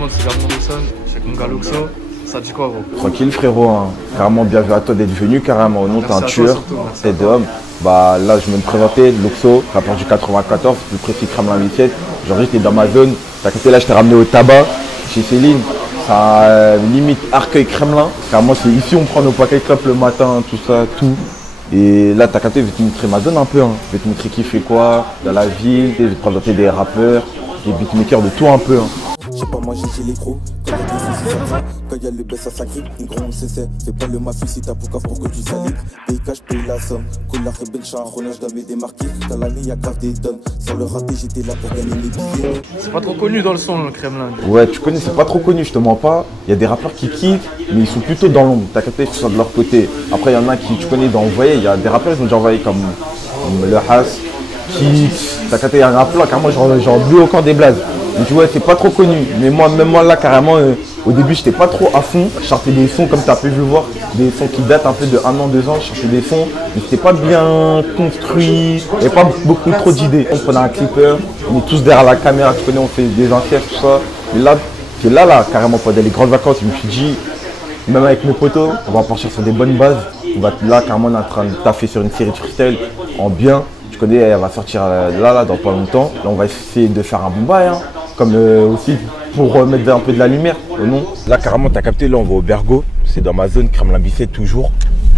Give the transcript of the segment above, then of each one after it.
monde, c'est Gabon Wilson, chez Conga Luxo. Ça dit quoi, gros? Tranquille, frérot. Hein. Carrément, bien vu à toi d'être venu. Carrément, au nom, t'es un tueur. T'es d'homme. Bah là, je vais me présenter. Luxo, rappeur du 94, plus précis Kremlin 17. Aujourd'hui, t'es dans ma zone. T'as côté là, je t'ai ramené au tabac chez Céline. Ça limite Arcueil Kremlin. Carrément, c'est ici on prend nos paquets clopes le matin, tout ça, tout. Et là, t'as capté, je vais te montrer ma zone un peu. Hein. Je vais te montrer qui fait quoi dans la ville. Je vais te présenter des rappeurs, des beatmakers, de tout un peu. Hein. Je sais pas, moi j'ai les crocs. Quand il y a le baisse à sa grippe, une grande CC. C'est pas le mafieux si t'as pour que tu salives. Paye cash, paye la somme. Collar et ben charronage, je dois me démarquer. Dans l'année, y'a grave des tonnes. Sans le rater, j'étais là pour gagner mes billets. C'est pas trop connu dans le son, le Kremlin. Ouais, tu connais, c'est pas trop connu, je te mens pas. Il y a des rappeurs qui kiffent, mais ils sont plutôt dans l'ombre. T'as capté, ils sont de leur côté. Après, il y en a qui, tu connais, d'envoyer. Il y a des rappeurs, ils ont déjà envoyé comme le Haas, Kix. T'as capté, il y a un rappeur, carrément, genre bleu au camp des blazes. Mais tu vois, c'est pas trop connu. Mais moi, même moi là, carrément, au début, j'étais pas trop à fond. Je sortais des sons, comme tu as pu le voir, des sons qui datent un peu de 1 an, 2 ans. Je cherchais des sons, mais c'était pas bien construit. Il n'y avait pas beaucoup trop d'idées. On prenait un clipper, on est tous derrière la caméra, tu connais, on fait des enquêtes, tout ça. Mais là, c'est là, carrément, pendant les grandes vacances, je me suis dit, même avec mes potos, on va partir sur des bonnes bases. On va là, carrément, on est en train de taffer sur une série de freestyle en bien. Tu connais, elle va sortir là, dans pas longtemps. Là, on va essayer de faire un bon bail. Hein. Comme aussi pour mettre un peu de la lumière, non? Là, carrément, tu as capté, là, on va au Bergo. C'est dans ma zone, Kremlin 17 toujours.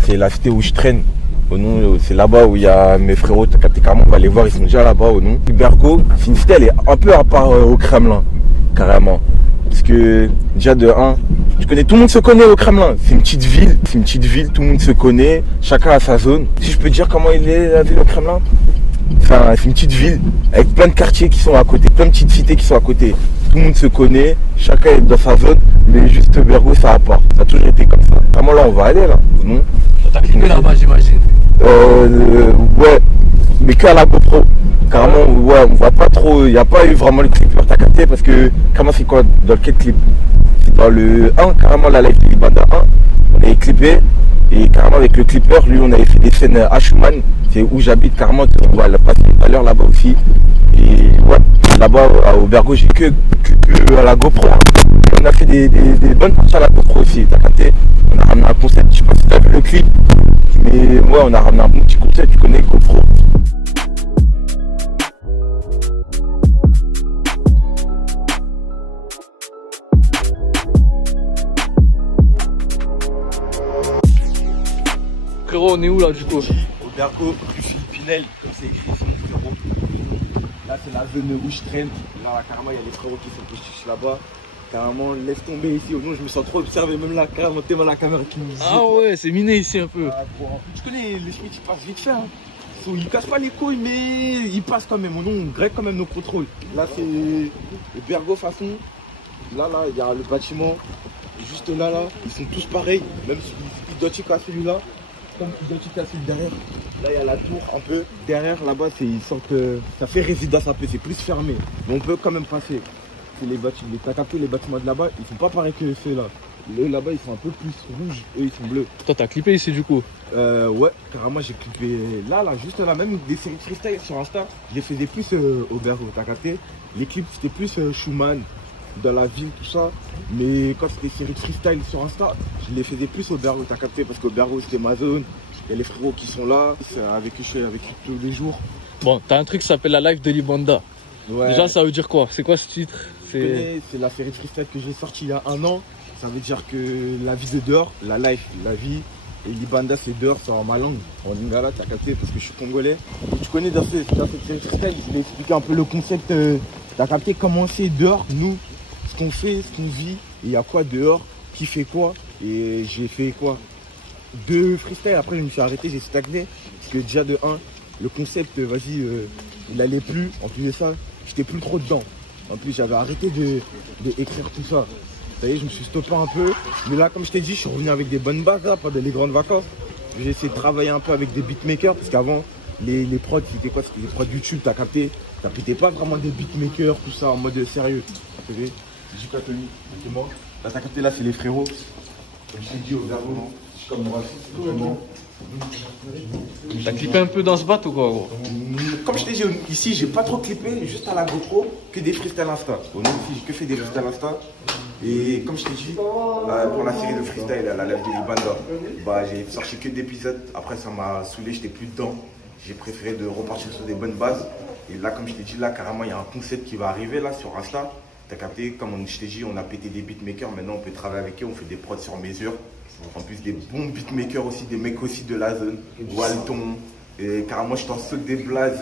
C'est la cité où je traîne. Au nom, c'est là-bas où il y a mes frérots. Tu as capté, carrément, on va les voir, ils sont déjà là-bas au nom. Le Bergo, c'est une cité, elle est un peu à part au Kremlin, carrément. Parce que, déjà de 1, tu connais, tout le monde se connaît au Kremlin. C'est une petite ville, tout le monde se connaît. Chacun a sa zone. Si je peux te dire comment il est, la ville au Kremlin? Enfin, c'est une petite ville avec plein de quartiers qui sont à côté, plein de petites cités qui sont à côté. Tout le monde se connaît, chacun est dans sa zone, mais juste Bergo, ça a part. Ça a toujours été comme ça. Vraiment, là, on va aller, là. Non? T'as clippé là-bas, j'imagine. Ouais, mais que à la GoPro. Carrément, ouais, on voit pas trop. Il n'y a pas eu vraiment le clipper, t'as capté, parce que, carrément, c'est quoi? Dans quel clip? C'est dans le 1, carrément, la live de Banda 1. On avait clippé. Et carrément avec le clipper, lui on avait fait des scènes à Schumann, c'est où j'habite carrément, on va la passer tout à l'heure là-bas aussi. Et ouais, là-bas au Bergo j'ai que à la GoPro. On a fait des bonnes parties à la GoPro aussi, t'as capté. On a ramené un concept, je sais pas si t'as vu le clip, mais ouais on a ramené un bon petit concept, tu connais GoPro. Frérot, on est où là du coup? Au Bergo, rue Philippinel, comme c'est écrit sur le frérot. Là c'est la zone où je traîne. Là carrément il y a les frérots qui sont postés là-bas. Carrément laisse tomber ici. Au nom je me sens trop observé, même là carrément t'es dans la caméra qui nous dit. Ah ouais, c'est miné ici un peu. Ah, bon, tu connais les Schmitt, ils passent vite fait. Hein. Ils cassent pas les couilles mais ils passent quand même. Au nom on grève quand même nos contrôles. Là c'est le Bergo façon. Là il y a le bâtiment. Juste là ils sont tous pareils. Même si identiques à celui-là. Comme identique à celui derrière. Là il y a la tour un peu. Derrière là-bas ils sentent que ça fait résidence un peu, c'est plus fermé. Mais on peut quand même passer. C'est les bâtiments. T'as capté les bâtiments de là-bas, ils sont pas pareils que ceux là. Eux là-bas ils sont un peu plus rouges, eux ils sont bleus. Toi t'as clippé ici du coup? Ouais, carrément j'ai clippé là, juste là, même des séries de freestyle sur Insta. Je les faisais plus au Bergo, t'as capté. Les clips c'était plus Schumann, dans la ville, tout ça. Mais quand c'était des séries de freestyle sur Insta, je les faisais plus au Bergo, t'as capté, parce qu'au Bergo c'était ma zone. Il y a les frérots qui sont là, c'est avec qui je suis avec tous les jours. Bon, t'as un truc qui s'appelle la live de Libanda. Ouais. Déjà ça veut dire quoi? C'est quoi ce titre? C'est la série de freestyle que j'ai sortie il y a 1 an. Ça veut dire que la vie c'est dehors, la life, la vie. Et Libanda c'est dehors, c'est en ma langue. En lingala, t'as capté parce que je suis congolais. Et tu connais dans cette série de freestyle, je vais expliquer un peu le concept. T'as capté comment c'est dehors, nous, ce qu'on fait, ce qu'on vit. Et il y a quoi dehors, qui fait quoi. Et j'ai fait quoi 2 freestyles, après je me suis arrêté, j'ai stagné. Parce que déjà de 1, le concept, vas-y, il allait plus. En plus de ça, j'étais plus trop dedans. En plus j'avais arrêté de écrire tout ça. Ça y est, je me suis stoppé un peu. Mais là, comme je t'ai dit, je suis revenu avec des bonnes bases là, pendant les grandes vacances. J'ai essayé de travailler un peu avec des beatmakers. Parce qu'avant, les prods, c'était quoi? C'était les prods YouTube, t'as capté. T'as pas vraiment des beatmakers, tout ça, en mode sérieux. T'as capté? J'ai quoi, Tony? Là, t'as capté, là, c'est les frérots. Comme je t'ai dit, au verre, comme Rachid, T'as clippé un peu dans ce bat ou quoi, gros? comme je t'ai dit, ici, j'ai pas trop clippé, juste à la GoPro, que des freestyle Insta. Au nom ici, j'ai que fait des freestyle Insta. Et comme je t'ai dit, pour la série de freestyle, la live de Libanda, bah, j'ai sorti que d'épisodes. Après, ça m'a saoulé, j'étais plus dedans. J'ai préféré de repartir sur des bonnes bases. Et là, comme je t'ai dit, là, carrément, il y a un concept qui va arriver là sur Insta. T'as capté, comme je t'ai dit, on a pété des beatmakers. Maintenant, on peut travailler avec eux, on fait des prods sur mesure. En plus, des bons beatmakers aussi, des mecs aussi de la zone. Walton. Et carrément, je t'en saute des blazes.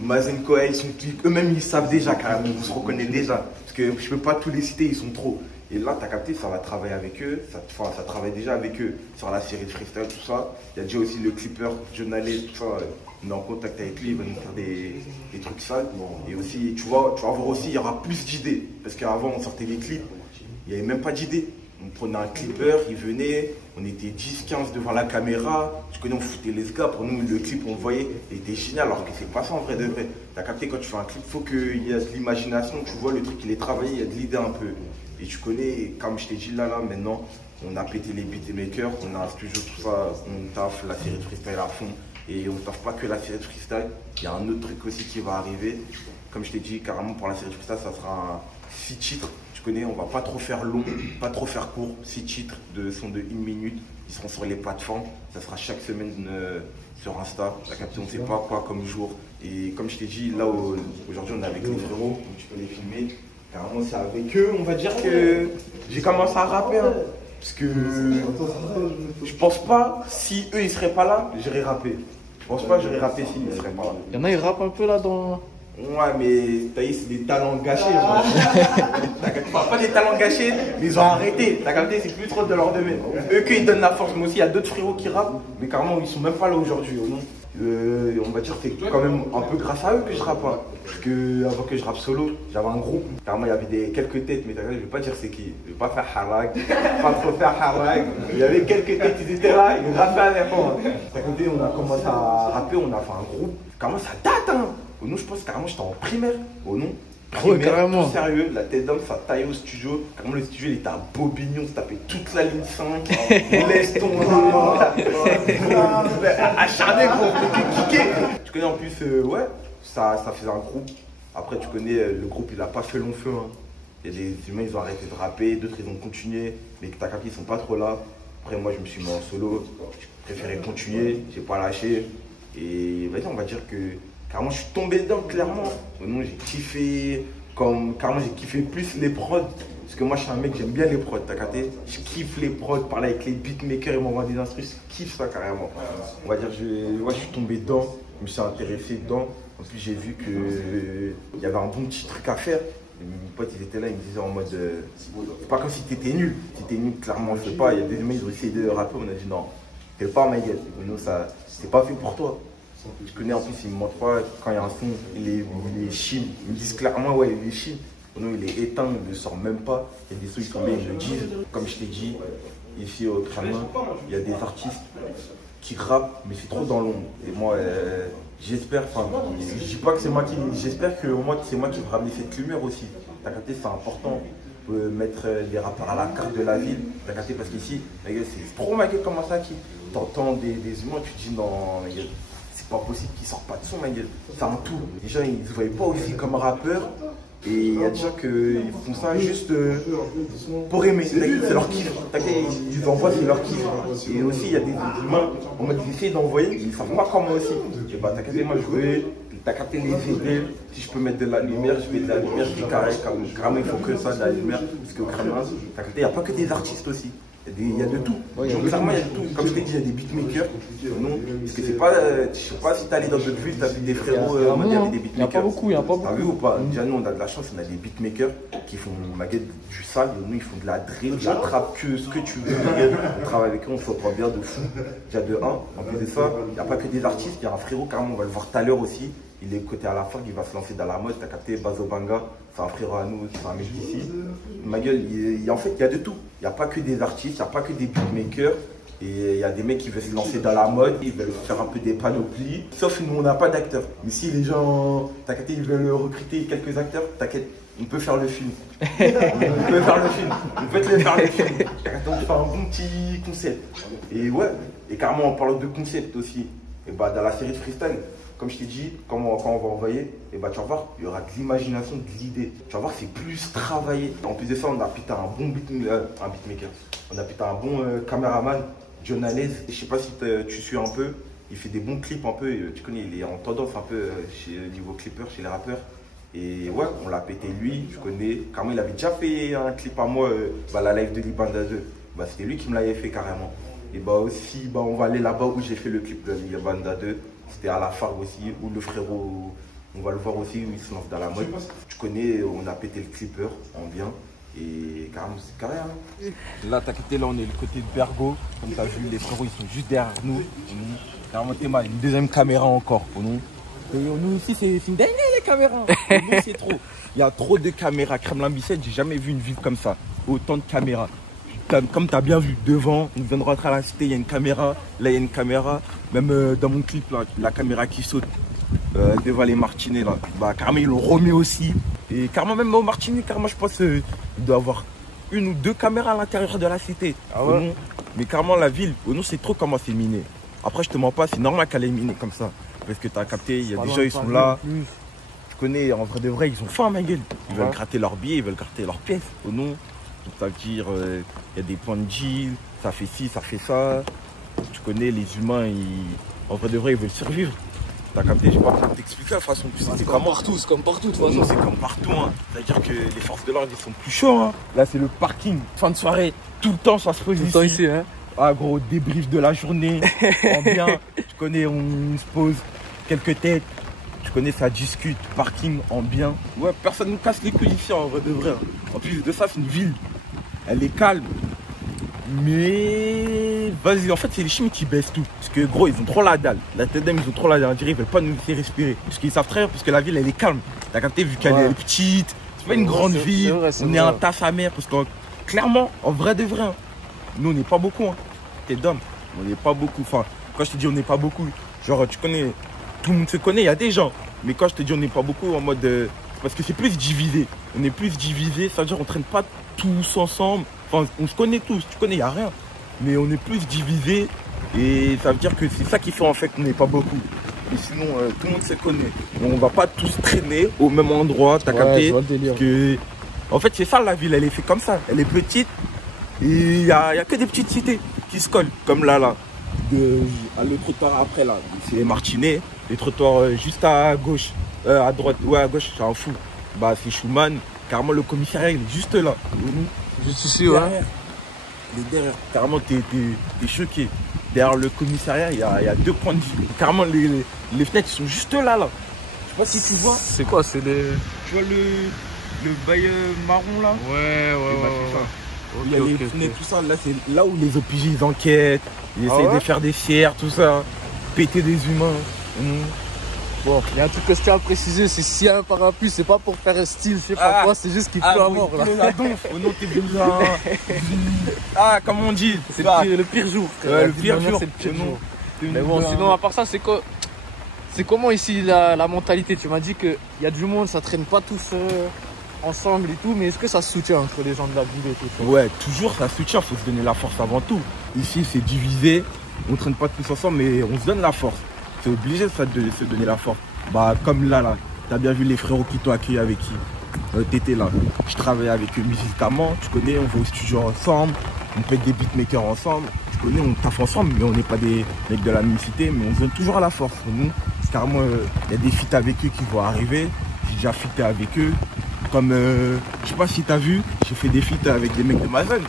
Mazen Koei, eux-mêmes, ils savent déjà, carrément, on se reconnaît déjà. Parce que je peux pas tous les citer, ils sont trop. Et là, t'as capté, ça va travailler avec eux. Ça travaille déjà avec eux sur la série de freestyle, tout ça. Il y a déjà aussi le clipper, journaliste, tout ça. On est en contact avec lui, il va nous faire des trucs sales. Et aussi, tu vas voir aussi, il y aura plus d'idées. Parce qu'avant, on sortait les clips, il n'y avait même pas d'idées. On prenait un clipper, il venait, on était 10, 15 devant la caméra. Je connais, on foutait les gars. Pour nous, le clip, on le voyait, il était génial. Alors que c'est pas ça en vrai de vrai. T'as capté, quand tu fais un clip, il faut qu'il y ait de l'imagination. Tu vois le truc, il est travaillé, il y a de l'idée un peu. Et tu connais, comme je t'ai dit là, maintenant, on a pété les beatmakers, on a un studio, tout ça, on taffe la série de freestyle à fond. Et on ne taffe pas que la série de freestyle, il y a un autre truc aussi qui va arriver. Comme je t'ai dit, carrément pour la série de freestyle, ça sera 6 titres. Tu connais, on va pas trop faire long, pas trop faire court. 6 titres de son de 1 minute, ils seront sur les plateformes. Ça sera chaque semaine sur Insta. T'as capté, on ne sait pas quoi comme jour. Et comme je t'ai dit, là aujourd'hui on est avec les frérots, donc tu peux les filmer. Carrément, c'est avec eux, on va dire que j'ai commencé à rapper. Hein, parce que je pense pas, si eux ils seraient pas là, j'irais rapper. Je pense pas que j'aurais rappé s'ils ne seraient pas là. Il y en a, ils rappent un peu là dans. Ouais, mais t'as vu, c'est des talents gâchés. Pas des talents gâchés, mais ils ont arrêté. T'as capté, c'est plus trop de leur domaine. Eux, qu'ils donnent la force, mais aussi il y a d'autres frérots qui rappent, mais carrément, ils sont même pas là aujourd'hui. On va dire que c'est quand même un peu grâce à eux que je rappe. Hein. Parce que avant que je rappe solo, j'avais un groupe. Carrément, il y avait quelques têtes, mais je vais pas dire c'est qui. Je vais pas faire harag, pas trop faire harag. Il y avait quelques têtes, ils étaient là, ils rappaient avec moi. T'as capté, on a commencé à rapper, on a fait un groupe. Carrément, ça date, hein. Au nom, je pense carrément, j'étais en primaire. Au nom. Ouais, carrément. Tout sérieux, la tête d'homme, ça taille au studio. Carrément, le studio, il était à Bobignon, ça tapait toute la ligne 5. Laisse tomber. Acharné pour kicker. Tu connais en plus, ouais, ça faisait un groupe. Après, tu connais, le groupe, il a pas fait long feu. Hein. Il y a des humains, ils ont arrêté de rapper, d'autres, ils ont continué. Mais t'as capté, ils sont pas trop là. Après, moi, je me suis mis en solo. J'ai préféré continuer, j'ai pas lâché. Et vas-y, on va dire que. Carrément, je suis tombé dedans, clairement. Non, j'ai kiffé, carrément, j'ai kiffé plus les prods. Parce que moi, je suis un mec, j'aime bien les prods, t'as capté? Je kiffe les prods, parler avec les beatmakers, ils m'envoient des instruments, je kiffe ça carrément. On va dire, je suis tombé dedans, je me suis intéressé dedans. En plus, j'ai vu qu'il y avait un bon petit truc à faire. Et mes potes, ils étaient là, ils me disaient en mode, c'est pas comme si t'étais nul. Si t'es nul, clairement, je sais pas. Il y a des mecs, ils ont essayé de rapper, on a dit non, fais pas ma gueule. Non, ça, c'est pas fait pour toi. Je connais en plus, ils me montrent pas quand il y a un son, il est chine. Ils me disent clairement, ouais, il est chine. Non, il est éteint, il ne le sort même pas. Il y a des sons, ils sont bien, ils le disent. Comme je t'ai dit, ici au Kremlin, il y a des artistes qui rappent, mais c'est trop dans l'ombre. Et moi, j'espère, enfin, je dis pas que c'est moi qui. J'espère que au moins c'est moi qui vais ramener cette lumière aussi. T'as capté, c'est important. On peut mettre les rappeurs à la carte de la ville. T'as capté, parce qu'ici, c'est trop ma gueule comment ça qui. T'entends des humains, tu te dis non, c'est pas possible qu'ils sortent pas de son, ma gueule. C'est un tout. Les gens, ils ne se voient pas aussi comme rappeurs. Et il y a des gens qui font ça juste pour aimer. C'est leur kiff. Ils envoient, c'est leur kiff. Et aussi, il y a des humains, on m'a dit d'essayer d'envoyer, ils ne savent pas comment aussi. Et bah, t'as capté, moi, je veux. T'as capté les idées. Si je peux mettre de la lumière, je mets de la lumière. Je dis carrément, il faut que ça, de la lumière. Parce qu'au Kremlin, t'as capté, il n'y a pas que des artistes aussi. Il y a de tout. Donc, clairement, il y a de tout. Comme je t'ai dit, il y a des beatmakers. Non, parce que c'est pas. Je sais pas si t'es allé dans d'autres villes, t'as vu des frérots, il y avait des beatmakers. Il n'y a pas beaucoup, il n'y a pas beaucoup. T'as vu ou pas? Déjà, nous, on a de la chance, on a des beatmakers qui font ma gueule du sale. Nous, ils font de la drill, de la trappe, ce que tu veux. On travaille avec eux, on s'entend bien de fou. Déjà de 1. En plus de ça, il n'y a pas que des artistes, il y a un frérot, carrément, on va le voir tout à l'heure aussi. Il est côté à la fac, il va se lancer dans la mode. T'as capté Bazobanga, c'est un frérot à nous, c'est un mec d'ici. Ma gueule, en fait, il y a de tout. Il n'y a pas que des artistes, il n'y a pas que des beatmakers. Et il y a des mecs qui veulent se lancer dans la mode, ils veulent faire un peu des panoplies. Sauf nous, on n'a pas d'acteurs. Mais si les gens, t'as capté, ils veulent recruter quelques acteurs, t'inquiète, on peut faire le film. On peut faire le film. On peut te le faire le film. On peut faire un bon petit concept. Et ouais, et carrément, on parle de concept aussi. Et bah, dans la série de freestyle, comme je t'ai dit, quand on va envoyer, et bah, tu vas voir, il y aura de l'imagination, de l'idée. Tu vas voir, c'est plus travaillé. En plus de ça, on a putain un bon beatmaker. On a putain un bon caméraman. John Alez, je sais pas si tu suis un peu, il fait des bons clips un peu, tu connais, il est en tendance un peu niveau clipper chez les rappeurs. Et ouais, on l'a pété lui, je connais. Carrément, il avait déjà fait un clip à moi, la live de Libanda 2. Bah, c'était lui qui me l'avait fait carrément. Et bah aussi, bah, on va aller là-bas où j'ai fait le clip de Libanda 2. C'était à la Fargue aussi, où le frérot, on va le voir aussi, où il se lance dans la mode. Tu connais, on a pété le clipper en bien. Et carrément, c'est carré. Hein. Là, t'as quitté, là, on est le côté de Bergo. Comme t'as vu, les frérots, ils sont juste derrière nous. Carrément, Théma, une deuxième caméra encore. Et nous aussi, c'est une dinguerie, les caméras. Nous, c'est trop. Il y a trop de caméras. Kremlin-Bicêtre, j'ai jamais vu une ville comme ça. Autant de caméras. Comme t'as bien vu, devant, on vient de rentrer à la cité, il y a une caméra. Là, il y a une caméra. Même dans mon clip, là, la caméra qui saute devant les Martinets, là. Bah, carrément, ils l'ont remis aussi. Et carrément, même au Martinique, carrément, je pense qu'il doit y avoir une ou deux caméras à l'intérieur de la cité. Ah ouais. Mais carrément, la ville, nous, c'est trop comment c'est miné. Après, je te mens pas, c'est normal qu'elle est minée comme ça. Parce que tu as capté, il y a des gens, ils sont là. Tu connais, en vrai de vrai, ils ont faim, ma gueule. Ils veulent gratter leurs billets, ils veulent gratter leurs pièces. Au nom. Donc, ça veut dire, il y a des points de deal, ça fait ci, ça fait ça. Tu connais, les humains, en vrai de vrai, ils veulent survivre. T'as capté, je sais pas comment t'expliquer de toute façon. C'est comme partout, c'est comme partout de toute façon. C'est comme partout, hein. C'est-à-dire que les forces de l'ordre, ils sont plus chauds, hein. Là, c'est le parking, fin de soirée, tout le temps, ça se pose ici. Tout le temps ici, hein. Ah, gros, débrief de la journée, en bien. Tu connais, on se pose quelques têtes. Tu connais, ça discute, parking, en bien. Ouais, personne ne casse les couilles ici, en vrai de vrai. En plus de ça, c'est une ville. Elle est calme. Mais vas-y, en fait, c'est les chimiques qui baissent tout. Parce que gros, ils ont trop la dalle. La TDM, ils ont trop la dalle. On dirait qu'ils veulent pas nous laisser respirer. Parce qu'ils savent très bien, parce que la ville, elle est calme. T'as capté, vu qu'elle est petite. C'est pas une grande ville. On est un tas sa mère. Parce que clairement, en vrai de vrai, hein, nous, on n'est pas beaucoup. Hein. T'es d'homme. On n'est pas beaucoup. Enfin, quand je te dis on n'est pas beaucoup, genre, tu connais, tout le monde se connaît, il y a des gens. Mais quand je te dis on n'est pas beaucoup, en mode. Parce que c'est plus divisé. On est plus divisé. Ça veut dire qu'on traîne pas tous ensemble. Enfin, on se connaît tous, tu connais, il n'y a rien. Mais on est plus divisé et ça veut dire que c'est ça qui fait en fait qu'on n'est pas beaucoup. Et sinon, tout le monde se connaît. On va pas tous traîner au même endroit, t'as capté que... En fait, c'est ça la ville, elle est faite comme ça. Elle est petite et il n'y a que des petites cités qui se collent. Comme là. Le trottoir après, là, c'est les Martinets. Les trottoirs juste à gauche, à droite, ouais, à gauche, c'est un fou. Bah, c'est Schumann. Carrément, le commissariat, il est juste là. Juste ici, ouais. Il est derrière. Carrément, t'es choqué. Derrière le commissariat, il y a deux points de vue. Carrément, les fenêtres sont juste là. Je sais pas si tu vois. C'est quoi? C'est les... Tu vois le bail marron là? Ouais. Il y a les fenêtres, tout ça. Là, c'est là où les OPJ ils enquêtent. Ils essayent de faire des fiers, tout ça. Péter des humains. Bon, il y a un truc que je tiens à préciser, c'est s'il y a un parapluie, c'est pas pour faire un style, je sais pas quoi, c'est juste qu'il pleut à mort là. La donf, oh non, t'es bizarre. Ah, comme on dit. C'est le pire jour. Ouais, le pire jour. C'est le pire jour. Mais bon, sinon, à part ça, c'est comment ici la mentalité? Tu m'as dit qu'il y a du monde, ça traîne pas tous ensemble et tout, mais est-ce que ça se soutient entre les gens de la ville et tout ça? Ouais, toujours ça se soutient, faut se donner la force avant tout. Ici, c'est divisé, on traîne pas tous ensemble, mais on se donne la force. C'est obligé ça de se donner la force. Bah comme là, t'as bien vu les frérots qui t'ont accueilli avec qui t'étais là. Je travaille avec eux musicalement, tu connais, on va au studio ensemble, on fait des beatmakers ensemble, tu connais, on taffe ensemble, mais on n'est pas des mecs de la même cité, mais on se donne toujours à la force. Nous, carrément, il y a des feats avec eux qui vont arriver, j'ai déjà featé avec eux. Comme, je sais pas si t'as vu, j'ai fait des feats avec des mecs de ma zone.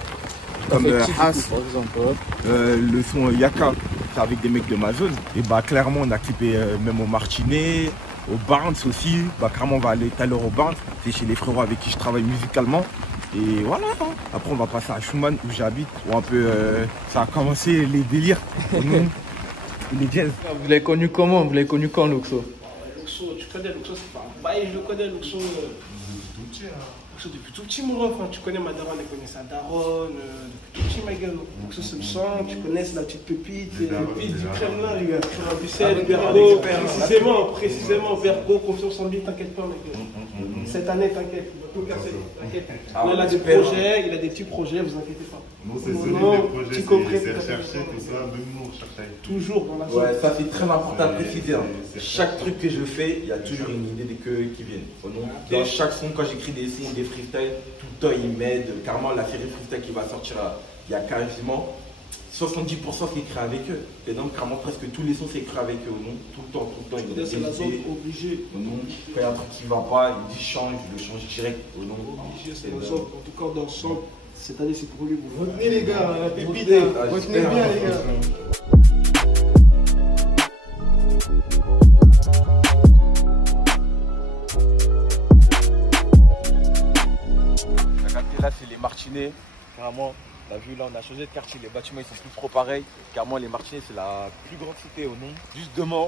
Comme Haas, par exemple. le son Yaka, c'est avec des mecs de ma zone. Et bah clairement on a clippé même au Martinet, au Barnes aussi. Bah clairement on va aller tout à l'heure au Barnes, c'est chez les frérots avec qui je travaille musicalement. Et voilà, hein. Après on va passer à Schumann où j'habite, où un peu ça a commencé les délires, les jazz. Vous l'avez connu comment? Vous l'avez connu quand, Luxo? Luxo, tu connais Luxo, c'est pas un bail, je le connais Luxo. Boxer depuis tout petit, mon ref. Hein. Tu connais ma daronne, elle connaît sa daronne. Depuis tout petit, ma gueule. Boxer, c'est le sang. Tu connais, c'est la petite pépite. Pépite du Kremlin, les gars. Tu as Bussel, Bergo. Précisément, Bergo, confiance en lui, t'inquiète pas, ma gueule. Cette année, t'inquiète. Il va tout casser. T'inquiète. Là, il a des projets, il a des petits projets, vous inquiétez pas. Non, c'est solide, les projets, c'est recherché, tout ça. Même nous, on cherche avec. Toujours dans la zone. Ouais, ça c'est très important à préciser. Hein. Chaque truc que je fais, il y a toujours une idée des que qui viennent. Dans chaque son, quand j'écris des sons, des freestyles, tout le temps ils m'aident. Carrément, la série freestyle qui va sortir, il y a quasiment 70% qui est écrit avec eux. Et donc, carrément, presque tous les sons c'est écrit avec eux. Non, tout le temps, ils me donnent C'est la zone obligée. Non, quand il y a un truc qui ne va pas, il dit change, je le change direct. Obligé, c'est la zone. En tout cas, dans le son, cette année c'est pour lui. Retenez les gars, la pépite. Retenez bien les gars. Là, c'est les Martinets. Carrément, t'as vu, là, on a changé de quartier. Les bâtiments, ils sont plus trop pareils. Carrément, les Martinets, c'est la plus grande cité au nom. Juste demain,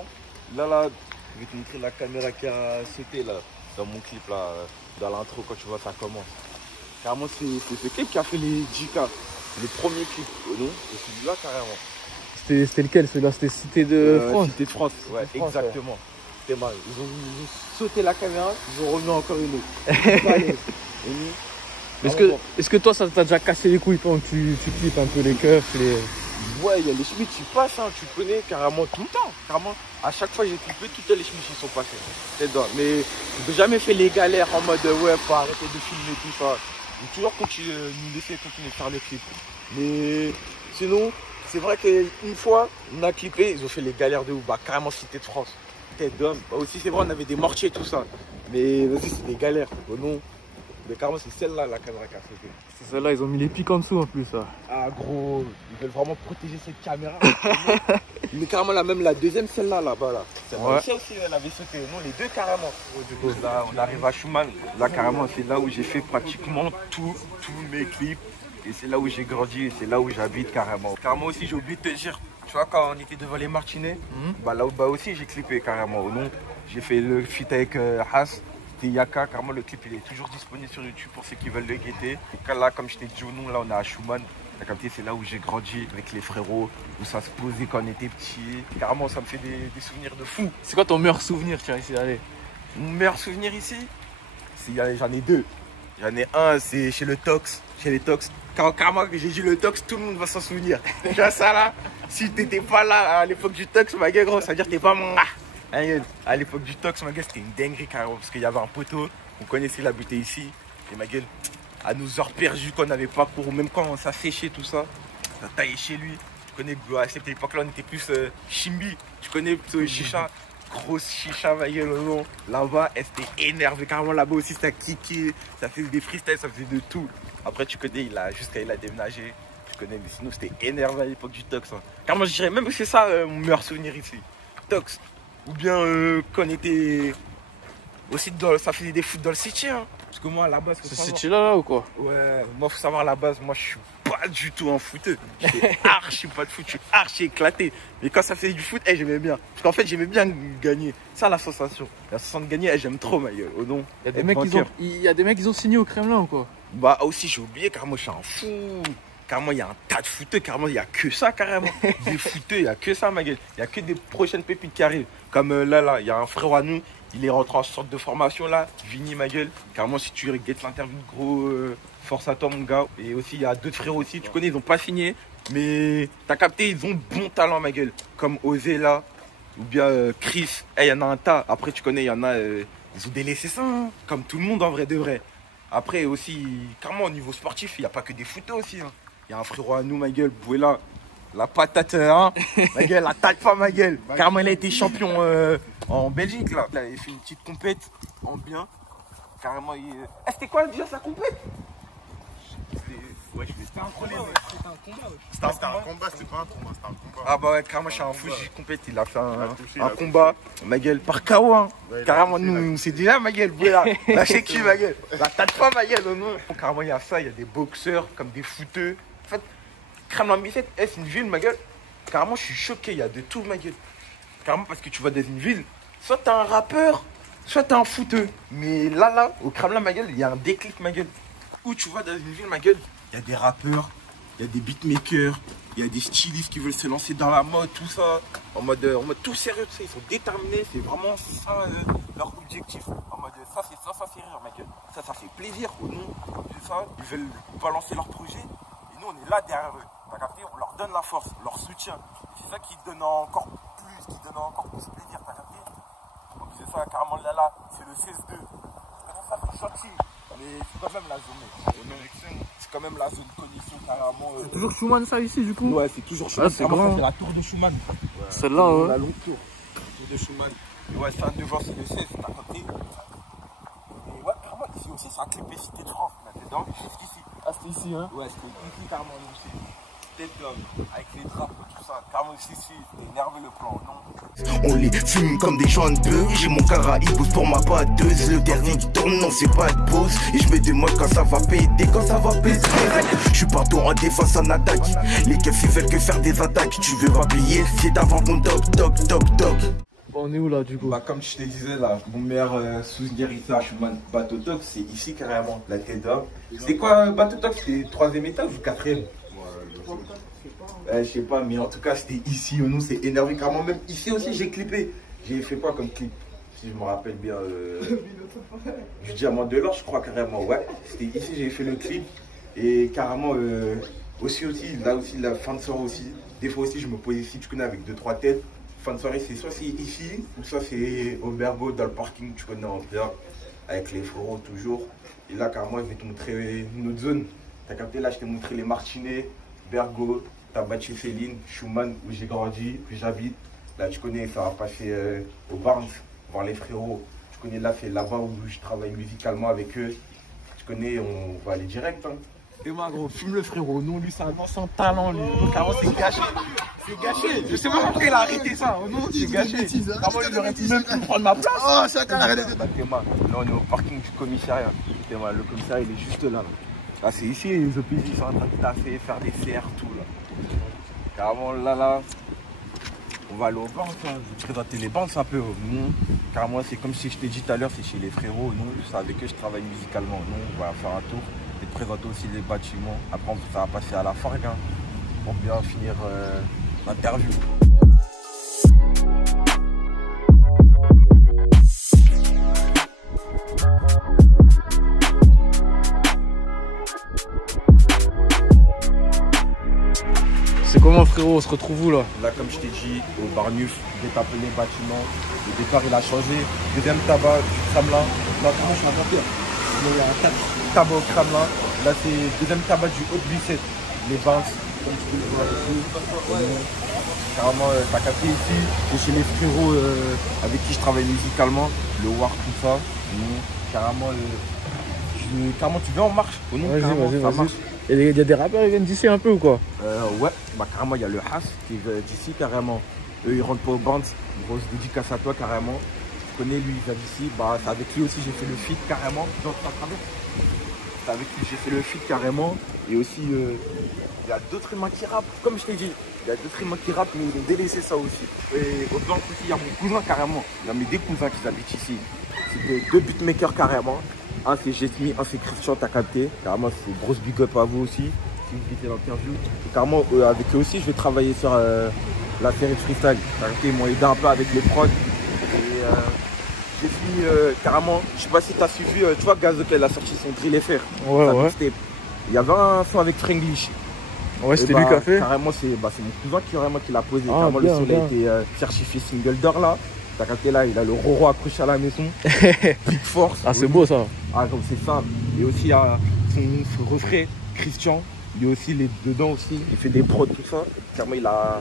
là, je vais te montrer la caméra qui a sauté, là, dans mon clip, là, dans l'intro, quand tu vois, ça commence. Carrément, c'est ce clip qui a fait les 10K. Le premier clip au nom, c'est celui-là, carrément. C'était lequel? Celui-là, c'était Cité de France. Cité de France, ouais, exactement. C'était mal. Ils ont sauté la caméra, ils ont remis encore une autre. Est-ce que toi, ça t'a déjà cassé les couilles pendant que tu clips un peu les keufs, les... Ouais, il y a les chemises qui passent, hein, tu connais carrément tout le temps. Carrément, à chaque fois j'ai clippé, toutes les chemises qui sont passées. Mais je n'ai jamais fait les galères en mode ouais, faut arrêter de filmer tout ça. J'ai toujours continué, nous laisser continuer de faire les clips. Mais sinon, c'est vrai qu'une fois, on a clippé, ils ont fait les galères de ouf, bah carrément Cité de France. Tête d'homme. Bah, aussi, c'est vrai, on avait des mortiers et tout ça. Mais vas-y, c'est des galères. Bon, non. Mais carrément, c'est celle-là la caméra qui a sauté. C'est celle-là, ils ont mis les pics en dessous en plus. Ça. Ah gros, ils veulent vraiment protéger cette caméra. Mais carrément, la deuxième, celle-là, là-bas. Là. Ouais. Celle aussi, elle avait sauté. Non, les deux carrément. Du coup, là, on arrive à Schumann. Là, carrément, c'est là où j'ai fait pratiquement tous mes clips. Et c'est là où j'ai grandi, et c'est là où j'habite carrément. Carrément aussi, j'ai oublié de te dire, tu vois, quand on était devant les Martinets, bah là-bas aussi, j'ai clippé carrément. Au nom, j'ai fait le feat avec Haas. Yaka, carrément le clip il est toujours disponible sur YouTube pour ceux qui veulent le guetter. Et là, comme je t'ai dit au nom, là on est à Schumann. T'as capté, c'est là où j'ai grandi avec les frérots, où ça se posait quand on était petit. Carrément, ça me fait des souvenirs de fou. C'est quoi ton meilleur souvenir, tu as essayé d'aller? Mon meilleur souvenir ici, j'en ai deux. J'en ai un, c'est chez le Tox, chez les Tox. Quand carrément j'ai dit le Tox, tout le monde va s'en souvenir. Tu vois ça là, si t'étais pas là à l'époque du Tox, ma gueule, gros, ça veut dire que t'es pas mon gars. À l'époque du Tox, ma gueule, c'était une dinguerie carrément parce qu'il y avait un poteau, on connaissait la bouteille ici. Et ma gueule, à nos heures perdues qu'on n'avait pas cours, même quand ça séchait tout ça, ça taillait chez lui. Tu connais, à cette époque-là, on était plus chimbi. Tu connais plutôt chicha, grosse chicha, ma gueule, non. Là-bas, elle s'était énervée carrément. Là-bas aussi, ça kické, ça faisait des freestyles, ça faisait de tout. Après, tu connais, jusqu'à il a déménagé. Tu connais, mais sinon, c'était énervé à l'époque du Tox. Hein. Carrément, je dirais même que c'est ça mon meilleur souvenir ici. Tox. Ou bien quand on était aussi ça faisait des foot dans le city. Hein. Parce que moi à la base. Ce city là ou quoi? Ouais, moi faut savoir à la base, moi je suis pas du tout un footeux. Je suis archi pas de foot, je suis archi éclaté. Mais quand ça faisait du foot, j'aimais bien. Parce qu'en fait j'aimais bien gagner. Ça la sensation. La sensation de gagner, j'aime trop ma gueule. Oh non. Il y a des mecs qui ont signé au Kremlin ou quoi? Bah aussi j'ai oublié, carrément je suis un fou. Carrément, il y a un tas de footeux, carrément, il n'y a que ça, carrément. Des footeux, il n'y a que ça, ma gueule. Il n'y a que des prochaines pépites qui arrivent. Comme là, il y a un frère à nous, il est rentré en sorte de formation, là, Vini, ma gueule. Carrément, si tu guettes l'interview, gros, force à toi, mon gars. Et aussi, il y a d'autres frères aussi, tu connais, ils n'ont pas signé. Mais t'as capté, ils ont bon talent, ma gueule. Comme Osé, là, ou bien Chris. Il y en a un tas. Après, tu connais, il y en a, ils ont délaissé ça, hein. Comme tout le monde, en vrai de vrai. Après, aussi, carrément, au niveau sportif, il n'y a pas que des footeux aussi, hein. Il y a un frérot à nous, ma gueule, Bouela, la patate, hein, ma gueule, la taille pas, ma gueule. Carrément, il a été champion en Belgique, là. Il avait fait une petite compète en bien. Carrément, il... c'était quoi déjà sa compète? Ouais, c'était un combat. C'était un combat, c'était pas un combat, c'était un combat. Ah bah ouais, carrément, je suis un fou, j'ai compète. Il a fait un combat, ma gueule, par KO, hein. Ouais, carrément, nous, c'est déjà, ma gueule, Bouela. Lâchez qui, ma gueule? La taille pas, ma gueule, non. Carrément, il y a ça, il y a des boxeurs, comme des footeux. En fait, Kremlin-Bicêtre, c'est une ville, ma gueule. Carrément, je suis choqué, il y a de tout, ma gueule. Carrément, parce que tu vas dans une ville, soit t'as un rappeur, soit t'es un footeux, mais là, au Kremlin, ma gueule, il y a un déclic, ma gueule. Où tu vois dans une ville, ma gueule, il y a des rappeurs, il y a des beatmakers, il y a des stylistes qui veulent se lancer dans la mode, tout ça, en mode tout sérieux, tu sais, ils sont déterminés, c'est vraiment ça leur objectif. En mode ça fait rire, ma gueule. Ça fait plaisir au nom de ça, ils veulent balancer leur projet, et nous on est là derrière eux. T'as capté, on leur donne la force, leur soutien. C'est ça qui donne encore plus, plaisir, t'as capté. Donc c'est ça, carrément là, c'est le 16-2. Je connais ça, c'est Chantilly, mais c'est quand même la zone. C'est quand même la zone cognition carrément. C'est toujours Schumann ça ici du coup? Ouais, c'est toujours Schumann. Ah, c'est grand. C'est la tour de Schumann. Ouais, celle-là, ouais. La longue tour. De Schumann. Et ouais, ça devant, c'est le 16, t'as capté. Et ouais, carrément, ici aussi, c'est un clip Cité de France. Là-dedans, jusqu'ici. Ah, c'était ici, hein? Ouais, c'était ici, carrément, aussi. Tête d'homme, avec les drapeaux, tout ça. Carrément, ici, c'était énervé le plan, non? On les fume comme des joints de bœuf. J'ai mon Caraïbos pour ma batteuse. Le dernier qui tourne, non, c'est pas de pause. Et je me demande quand ça va péter, quand ça va péter. Je suis partout en défense, en attaque. Les keufs, ils veulent que faire des attaques. Tu veux pas payer, c'est d'avoir mon toc. Bon, on est où là du coup? Bah, comme je te disais là, mon meilleur sous-guérissa, Schumann Batotok, c'est ici carrément, la tête d'homme. C'est quoi Batotok? C'est 3e étage ou 4e? Je sais pas, mais en tout cas c'était ici, nous c'est énervé carrément. Même ici aussi j'ai clippé. J'ai fait quoi comme clip? Si je me rappelle bien, du diamant de l'or je crois carrément, ouais. C'était ici j'ai fait le clip. Et carrément aussi là aussi la fin de soirée aussi. Des fois aussi je me pose ici, tu connais, avec 2-3 têtes. Fin de soirée c'est soit c'est ici, ou soit c'est au Bergo dans le parking, tu connais, en bien, avec les frérots toujours. Et là carrément je vais te montrer une autre zone. T'as capté, là je t'ai montré les Martinets, Bergo, Tabachi Céline, Schumann, où j'ai grandi, où j'habite. Là, tu connais, ça va passer au Barnes, voir les frérots. Tu connais, là, c'est là-bas où je travaille musicalement avec eux. Tu connais, on va aller direct. Hein. Et moi, gros, fume le frérot. Non, lui, c'est un ancien talent, lui. Donc, avant, c'est gâché. C'est gâché. Je sais pas pourquoi il a arrêté ça. Oh, non, c'est gâché. Vraiment, il aurait pu même plus prendre ma place. Oh, chacun a arrêté. Là, on est au parking du commissariat. Le commissariat, il est juste là. Là, c'est ici, les OPJ sont en train de taffer, faire des CR, tout là. Carrément, là, on va aller aux banques, hein. Je vais te présenter les banques un peu. Non, carrément, c'est comme si je t'ai dit tout à l'heure, c'est chez les frérots. Non, c'est avec eux je travaille musicalement. Non, on va faire un tour et te présenter aussi les bâtiments. Après, ça va passer à la fargue, hein, pour bien finir l'interview. C'est comment frérot, on se retrouve où là? Là, comme je t'ai dit, au Barnuf, j'ai tapé les bâtiments. Le départ il a changé. Deuxième tabac du Kremlin. Là, comment je suis à il y a un tabac au Kremlin. Là, c'est deuxième tabac du Haut-Lucette. Les bains, comme tu peux le voir ici. Carrément, t'as capté ici. C'est chez les frérots avec qui je travaille musicalement. Le War, tout ça. Carrément, carrément, tu viens en marche. Vas-y. Il y a des rappeurs qui viennent d'ici un peu ou quoi? Ouais, bah carrément il y a le Haas qui est d'ici carrément. Eux ils rentrent pas aux bandes, grosse dédicace à toi carrément. Tu connais lui, il vient d'ici, bah c'est avec lui aussi j'ai fait le feat carrément. C'est avec lui j'ai fait le feat carrément. Et aussi il y a d'autres humains qui rappent, comme je t'ai dit. Il y a d'autres humains qui rappent mais ils ont délaissé ça aussi. Et au banque aussi il y a mon cousin carrément. Il y a mes deux cousins qui habitent ici. C'était 2 beatmakers carrément. Un c'est Jesmi, un c'est Christian, t'as capté. Carrément c'est grosse big up à vous aussi, si vous visitez l'interview. Carrément avec eux aussi je vais travailler sur la série de freestyle. T'as capté, ils m'ont aidé un peu avec les prods. Et Jesmi carrément, je sais pas si t'as suivi, tu vois Gazo qu'elle a sorti son drill FR. Ouais. Il y avait un son avec Franglish. Ouais, c'était lui qui a fait. Carrément c'est mon cousin qui l'a posé. Ah, carrément bien, le son a été certifié single d'or là. T'as capté là, il a le Roro accroché à la maison. Big force. Ah, c'est beau ça. Ah, comme c'est ça. Et aussi, il y a son refrain, Christian. Il est aussi dedans aussi. Il fait des prods, tout ça. Clairement, il a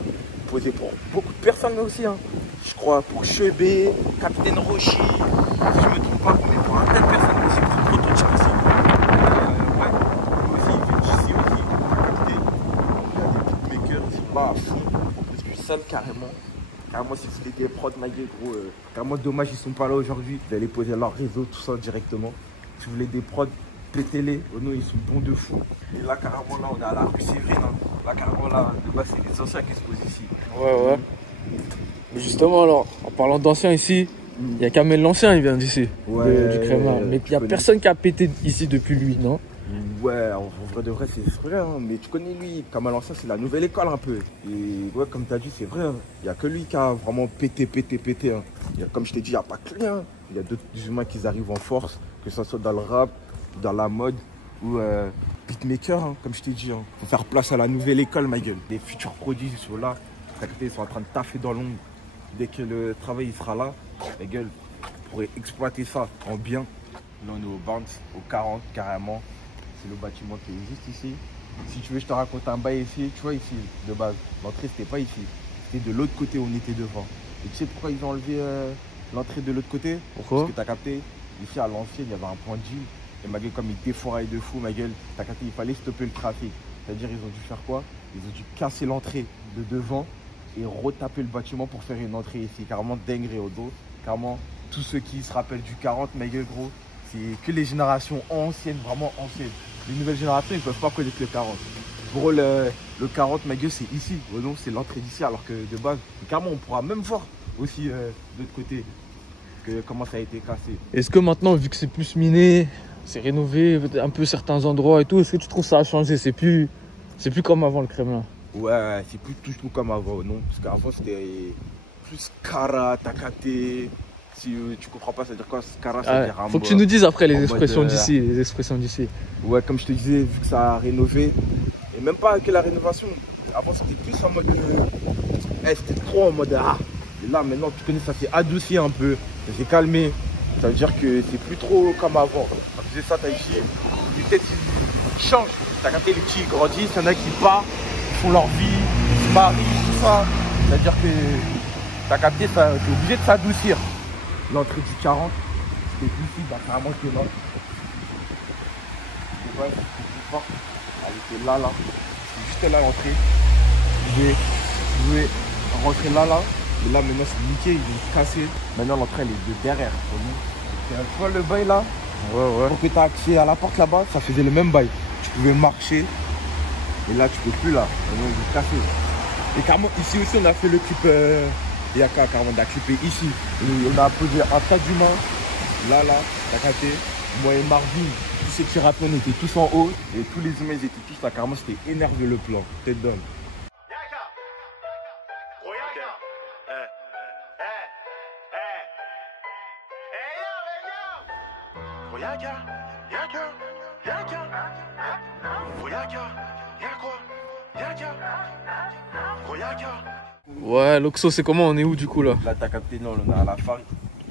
posé pour beaucoup de personnes aussi. Hein. Je crois pour Chebé, Capitaine Rochi. Si je me trompe pas, mais pour un tel personne aussi, pour Prototype aussi. Ouais. Lui aussi, il fait d'ici aussi. Il y a des beatmakers, ils sont là à fond. On pose du sale carrément. Carrément, si c'était des prods, ma gueule, gros. Carrément, dommage, ils sont pas là aujourd'hui. Vous allez poser leur réseau, tout ça directement. Si vous voulez des prods, pétez-les. Oh non, ils sont bons de fou. Et là, carrément, là, on est à la rue Séverine. Hein. Là, carrément, là, c'est les anciens qui se posent ici. Ouais. Mais justement, alors, en parlant d'anciens ici, Il y a Kamel l'ancien, il vient d'ici, Ouais, du Kremlin. Mais il n'y a personne qui a pété ici depuis lui, non? Ouais, en vrai de vrai, c'est vrai, hein. Mais tu connais lui, Kamel l'ancien, c'est la nouvelle école un peu. Et ouais, comme tu as dit, c'est vrai, hein. Il n'y a que lui qui a vraiment pété. Hein. Comme je t'ai dit, il n'y a pas que lui. Hein. Il y a d'autres humains qui arrivent en force, que ce soit dans le rap, dans la mode ou beatmaker, hein, comme je t'ai dit. Hein. Faut faire place à la nouvelle école, ma gueule. Les futurs produits, ils sont là. Ils sont en train de taffer dans l'ombre. Dès que le travail il sera là, ma gueule, on pourrait exploiter ça en bien. Là, on est au Bounce, au 40 carrément. C'est le bâtiment qui est juste ici. Si tu veux, je te raconte un bail ici. Tu vois, ici, de base, l'entrée, c'était pas ici. C'était de l'autre côté où on était devant. Et tu sais pourquoi ils ont enlevé l'entrée de l'autre côté? Pourquoi? Parce que t'as capté, ici à l'ancienne, il y avait un point de deal. Et ma gueule, comme ils défouraillent de fou, ma gueule, t'as capté, il fallait stopper le trafic. C'est-à-dire, ils ont dû faire quoi? Ils ont dû casser l'entrée de devant et retaper le bâtiment pour faire une entrée ici. Carrément dinguerie au dos. Carrément, tous ceux qui se rappellent du 40, ma gueule, gros, c'est que les générations anciennes, vraiment anciennes. Les nouvelles générations, ils ne peuvent pas connaître le 40. Pour eux, le 40, ma gueule, c'est ici. Donc, c'est l'entrée d'ici, alors que de base, carrément, on pourra même voir aussi de l'autre côté comment ça a été cassé. Est-ce que maintenant, vu que c'est plus miné, c'est rénové, un peu certains endroits et tout, est-ce que tu trouves ça a changé? C'est plus comme avant le Kremlin? Ouais, c'est plus tout comme avant, non? Parce qu'avant, c'était plus Skara, Takate. Si tu comprends pas, ça veut dire quoi? Skara, ça veut dire un faut que tu nous dises après les en expressions mode, d'ici. Les expressions d'ici. Ouais, comme je te disais, vu que ça a rénové, et même pas que la rénovation. Avant, c'était plus en mode. C'était trop en mode. Ah. Et là, maintenant, tu connais, ça s'est adouci un peu. Ça s'est calmé. Ça veut dire que c'est plus trop comme avant. Quand tu faisais ça, t'as ici, peut-être ils changent. T'as capté, les petits ils grandissent, il y en a qui partent, ils font leur vie, ils se marient, tout ça. C'est-à-dire que t'as capté, t'es obligé de s'adoucir. L'entrée du 40, c'était ici, bah carrément que là. Je sais pas, c'était plus fort. Elle était là. C'était juste là l'entrée. Je vais rentrer là. Mais là maintenant c'est niqué, ils ont cassé. Maintenant l'entrée elle est de derrière. Tu vois le bail là? Ouais. Pour que tu aies accès à la porte là-bas, ça faisait le même bail. Tu pouvais marcher. Et là tu peux plus là. Maintenant ils ont cassé. Et carrément ici aussi on a fait le clip. Yaka carrément on a clippé ici. Et on a posé un tas d'humains. Là, t'as capté. Moi et Marvin, tous ces petits rappeurs on était tous en haut. Et tous les humains ils étaient tous là. Carrément c'était énervé le plan. Tête d'homme. Ouais, Loxo, c'est comment? On est où du coup là? Là, t'as capté, non, on est à la Fari.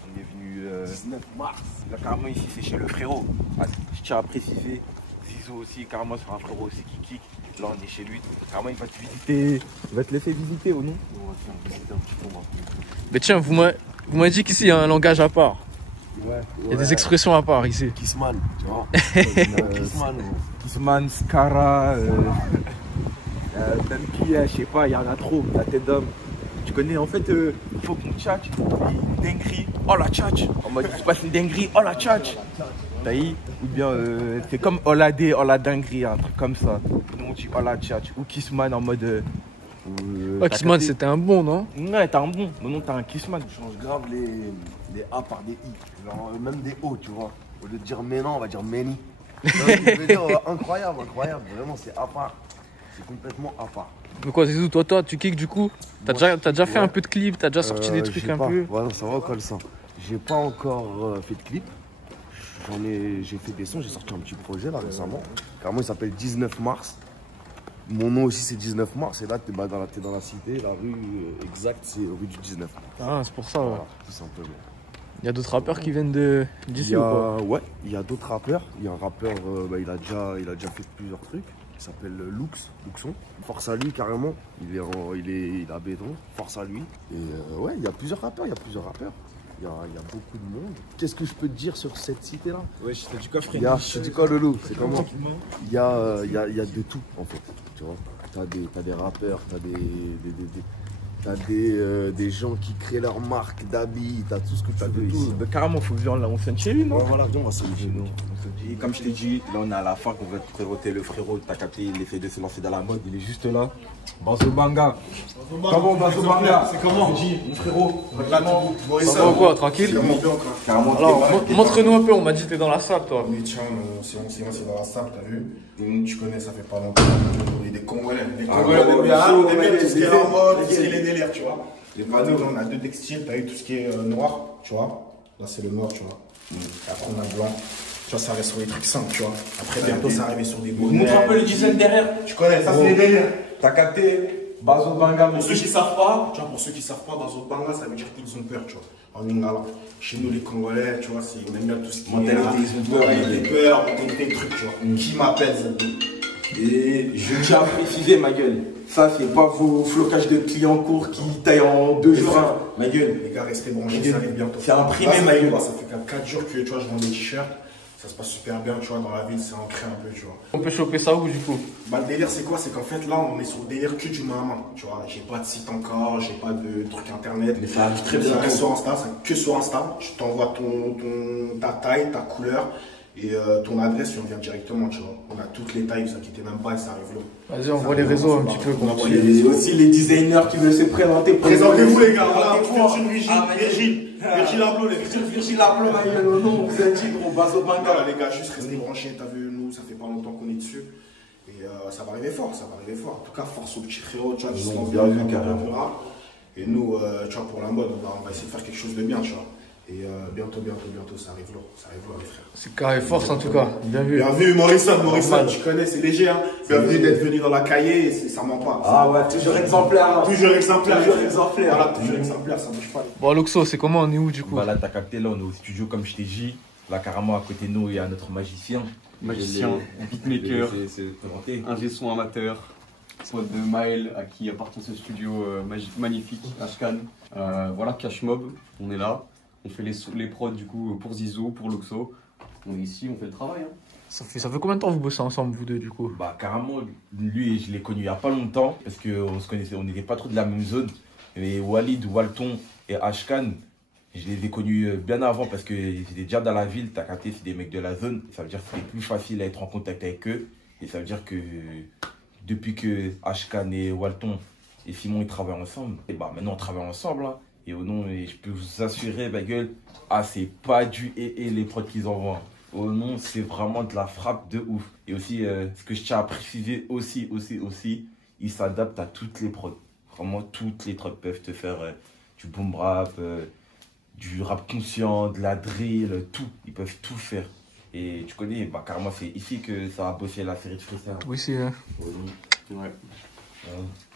On est venu 19 mars. Là, carrément, ici, c'est chez le frérot. Ah, je tiens à préciser. Zizo aussi, carrément, sur un frérot aussi qui kick. Là, on est chez lui. Carrément, il va te visiter. Il va te laisser visiter ou non? On va faire visiter un petit peu. Mais tiens, vous m'avez dit qu'ici, il y a un langage à part. Ouais. Il y a des expressions à part ici. Kissman, tu vois. Kissman, Skara, Dampi, je sais pas, il y en a trop, la tête d'homme. Tu connais, en fait, il faut qu'on tchatche, une dinguerie, oh la tchatche. En mode, il se passe une dinguerie, oh la tchatche. T'as eu? Ou bien, c'est comme oh la dé, oh la dinguerie, un truc comme ça. Nous on dit oh la tchatche. Ou Kissman en mode. Kissman, c'était un bon, non? Ouais, t'as un bon. Maintenant, t'as un Kissman. Tu changes grave les A par des I. Genre, même des O, tu vois. Au lieu de dire mais non, on va dire many. Je veux dire, incroyable. Vraiment, c'est à part. C'est complètement à part. Mais quoi, c'est tout? Toi, tu kicks du coup? T'as déjà fait un peu de clips? T'as déjà sorti des trucs un peu? Ouais, ça va, colle ça. J'ai pas encore fait de clip. J'ai fait des sons, j'ai sorti un petit projet là récemment. Carrément, il s'appelle 19 mars. Mon nom aussi, c'est 19 mars. Et là, t'es dans la cité, la rue exacte, c'est rue du 19 mars. Ah, c'est pour ça, ouais. Voilà, tout simplement. Il y a d'autres rappeurs qui viennent d'ici ou quoi? Ouais, il y a d'autres rappeurs. Il y a un rappeur, il a déjà fait plusieurs trucs. Il s'appelle Luxon. Force à lui carrément. Il est à Bédron. Force à lui. Et ouais, il y a plusieurs rappeurs. Il y a beaucoup de monde. Qu'est-ce que je peux te dire sur cette cité-là? Ouais, je te dis quoi, frère? Je te dis quoi, Loulou? C'est comment? Il y a de tout en fait. Tu vois, t'as des rappeurs, t'as des gens qui créent leur marque d'habits, t'as tout ce que tu veux ici. Bah, carrément, faut venir là, on vient de chez lui, non? Ouais, voilà, viens, on va se dire. Et comme je t'ai dit, là on est à la fin, on va te présenter le frérot, t'as capté, il essaie de se lancer dans la mode, il est juste là. Bazobanga. Comment Bazobanga? C'est comment? Mon frérot. Ça va quoi, tranquille? Alors, montre-nous un peu, on m'a dit que t'es dans la salle, toi. Oui, tiens, c'est dans la salle, t'as vu? Tu connais, ça fait pas longtemps. Il y a des Congolais. Des Congolais, on aime tout ce qui est en mode, tout ce qui est les délires, tu vois. Les panneaux, on a deux textiles, t'as vu tout ce qui est noir, tu vois. Là, c'est le noir, tu vois. Après, on a le blanc. Tu vois, ça reste sur les trucs simples, tu vois. Après, bientôt, ça arrive sur des bonnets. Montre un peu le design derrière. Tu connais, ça, c'est les délires. T'as capté? Bazobanga, pour ceux qui savent pas, tu vois, pour ceux qui savent pas, Bazobanga, ça veut dire qu'ils ont peur, tu vois. En Lingala. Chez nous, les Congolais, tu vois, on aime bien tout ce qui est mentalité, ils ont peur, mentalité, trucs, tu vois. Qui m'appelle, et je tiens à préciser, ma gueule, ça, c'est pas vos flocages de clients courts qui taillent en 2 jours. Hein. Ma gueule. Les gars, restez branchés, ça arrive bientôt. C'est imprimé, ma gueule. Ça fait 4 jours que, tu vois, je vends des t-shirts. Ça se passe super bien, tu vois, dans la ville, c'est ancré un peu, tu vois. On peut choper ça où, du coup? Bah, le délire, c'est quoi? C'est qu'en fait, là, on est sur le délire que du main à main, tu vois. J'ai pas de site encore, j'ai pas de truc internet. Mais ça arrive très bien. Que sur Insta, que sur Insta. Je t'envoie ta taille, ta couleur et ton adresse, on vient directement, tu vois. On a toutes les tailles, vous inquiétez même pas, et ça arrive là. Vas-y, on voit les réseaux un petit peu. Et aussi les designers qui veulent se présenter. Présentez-vous, les gars. Voilà, Virgile Abloh, les Virgile Abloh, ma gueule, au nom, vous êtes dit, gros, Bazobanga. Les gars, juste restez branchés, t'as vu, nous, ça fait pas longtemps qu'on est dessus. Et ça va arriver fort, ça va arriver fort. En tout cas, force au petit frérot, tu vois, qui se lance bien vu carrément. Et nous, tu vois, pour la mode, on va essayer de faire quelque chose de bien, tu vois. Et bientôt, ça arrive lourd, les frères. C'est carré force en tout cas, bien vu. Bien vu, Morrison, tu connais, c'est léger, hein. Bienvenue d'être venu dans la cahier, ça ment pas. Ah ouais, toujours exemplaire. Hein. Toujours exemplaire. Voilà, toujours exemplaire, ça bouge pas. Bon, Loxo, c'est comment, on est où du coup? Bah là, t'as capté, là, on est au studio, comme je t'ai dit. Là, carrément, à côté de nous, il y a notre magicien. Beatmaker, c'est ingé son amateur, pote de Maël à qui appartient ce studio magnifique, Ashkan. Voilà, Cash Mob, on est là, on fait les prods du coup pour Zizou, pour Loxo. On est ici, on fait le travail. Hein. Ça fait combien de temps vous bossez ensemble, vous deux, du coup? Bah carrément, lui, je l'ai connu il y a pas longtemps, parce qu'on se connaissait, on n'était pas trop de la même zone. Mais Walid, Walton et Ashkan, je les ai connus bien avant parce que j'étais déjà dans la ville, t'as capté, c'est des mecs de la zone. Ça veut dire que c'était plus facile à être en contact avec eux. Et ça veut dire que depuis que Ashkan et Walton et Simon ils travaillent ensemble, et bah maintenant on travaille ensemble. Hein. Et au nom, et je peux vous assurer, ma gueule, ah c'est pas du et les prods qu'ils envoient. Au nom, c'est vraiment de la frappe de ouf. Et aussi, ce que je tiens à préciser aussi, ils s'adaptent à toutes les prods. Vraiment, toutes les prods peuvent te faire du boom rap, du rap conscient, de la drill, tout. Ils peuvent tout faire. Et tu connais, bah carrément, c'est ici que ça va bosser la série de freestyle. Oui, c'est vrai. Ouais.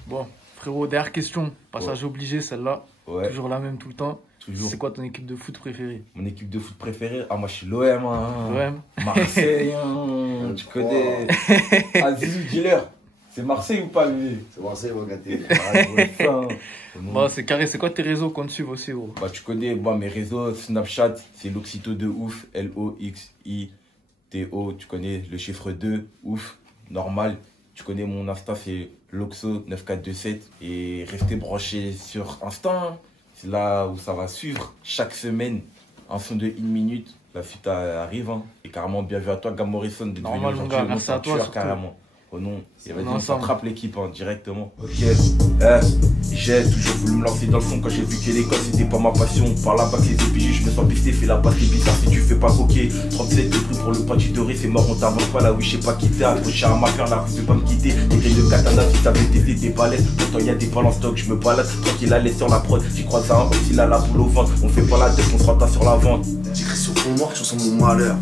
Bon, frérot, dernière question. Passage obligé, celle-là. Ouais. Toujours la même tout le temps. Toujours. C'est quoi ton équipe de foot préférée? Mon équipe de foot préférée? Ah, moi, je suis l'OM. Hein. L'OM. Marseille, hein. Tu connais. Ah, Zizou Dealer. C'est Marseille ou pas, lui? C'est Marseille, mon gâté. Bah, c'est carré. C'est quoi tes réseaux qu'on te suive aussi, gros? Bah, tu connais, moi, mes réseaux Snapchat, c'est Loxito de ouf. L-O-X-I-T-O. Tu connais le chiffre 2, ouf, normal. Tu connais mon Insta, c'est Loxo9427. Et restez branchés sur Insta. Hein. C'est là où ça va suivre. Chaque semaine, un son de 1 minute. La suite arrive. Hein. Et carrément, bien vu à toi, Gam Morrison. Normal, mon gars. Merci à toi. Carrément. Oh non, et vas-y, on s'attrape l'équipe hein, directement. Ok, j'ai toujours voulu me lancer dans le son quand j'ai vu que l'école c'était pas ma passion. Par là-bas que les épigés, je me sens pisté, fais la batterie bizarre si tu fais pas coquer. 37 de prix pour le pas du doré, c'est mort, on t'avance pas là où je sais pas quitter. Accroché à ma paire, la rue peut pas me quitter. Des grilles de katana, si t'avais testé tes palettes. Pourtant y'a des balles en stock, je me balade tranquille à l'aise sur la prod. J'y crois ça, aussi là la boule au ventre. On fait pas la tête, on se renta sur la vente. J'écris sur fond noir, je sens mon malheur.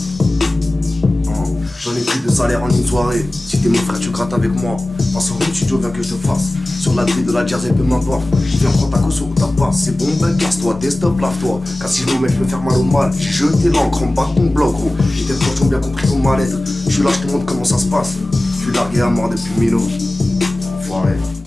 J'en ai plus de salaire en une soirée. Si t'es mon frère, tu grattes avec moi. Passe au studio, viens que je te fasse. Sur la grille de la jersey, peu m'importe. Viens prendre ta caution ou ta passe. C'est bon, ben casse-toi, stop, lave-toi. Car si je me mets, je peux faire mal au mal. J'ai jeté l'encre en bas de ton bloc, gros. J'étais proche, bien compris ton mal-être. Je suis là, je te montre comment ça se passe. Je suis largué à mort depuis Mino. Enfoiré.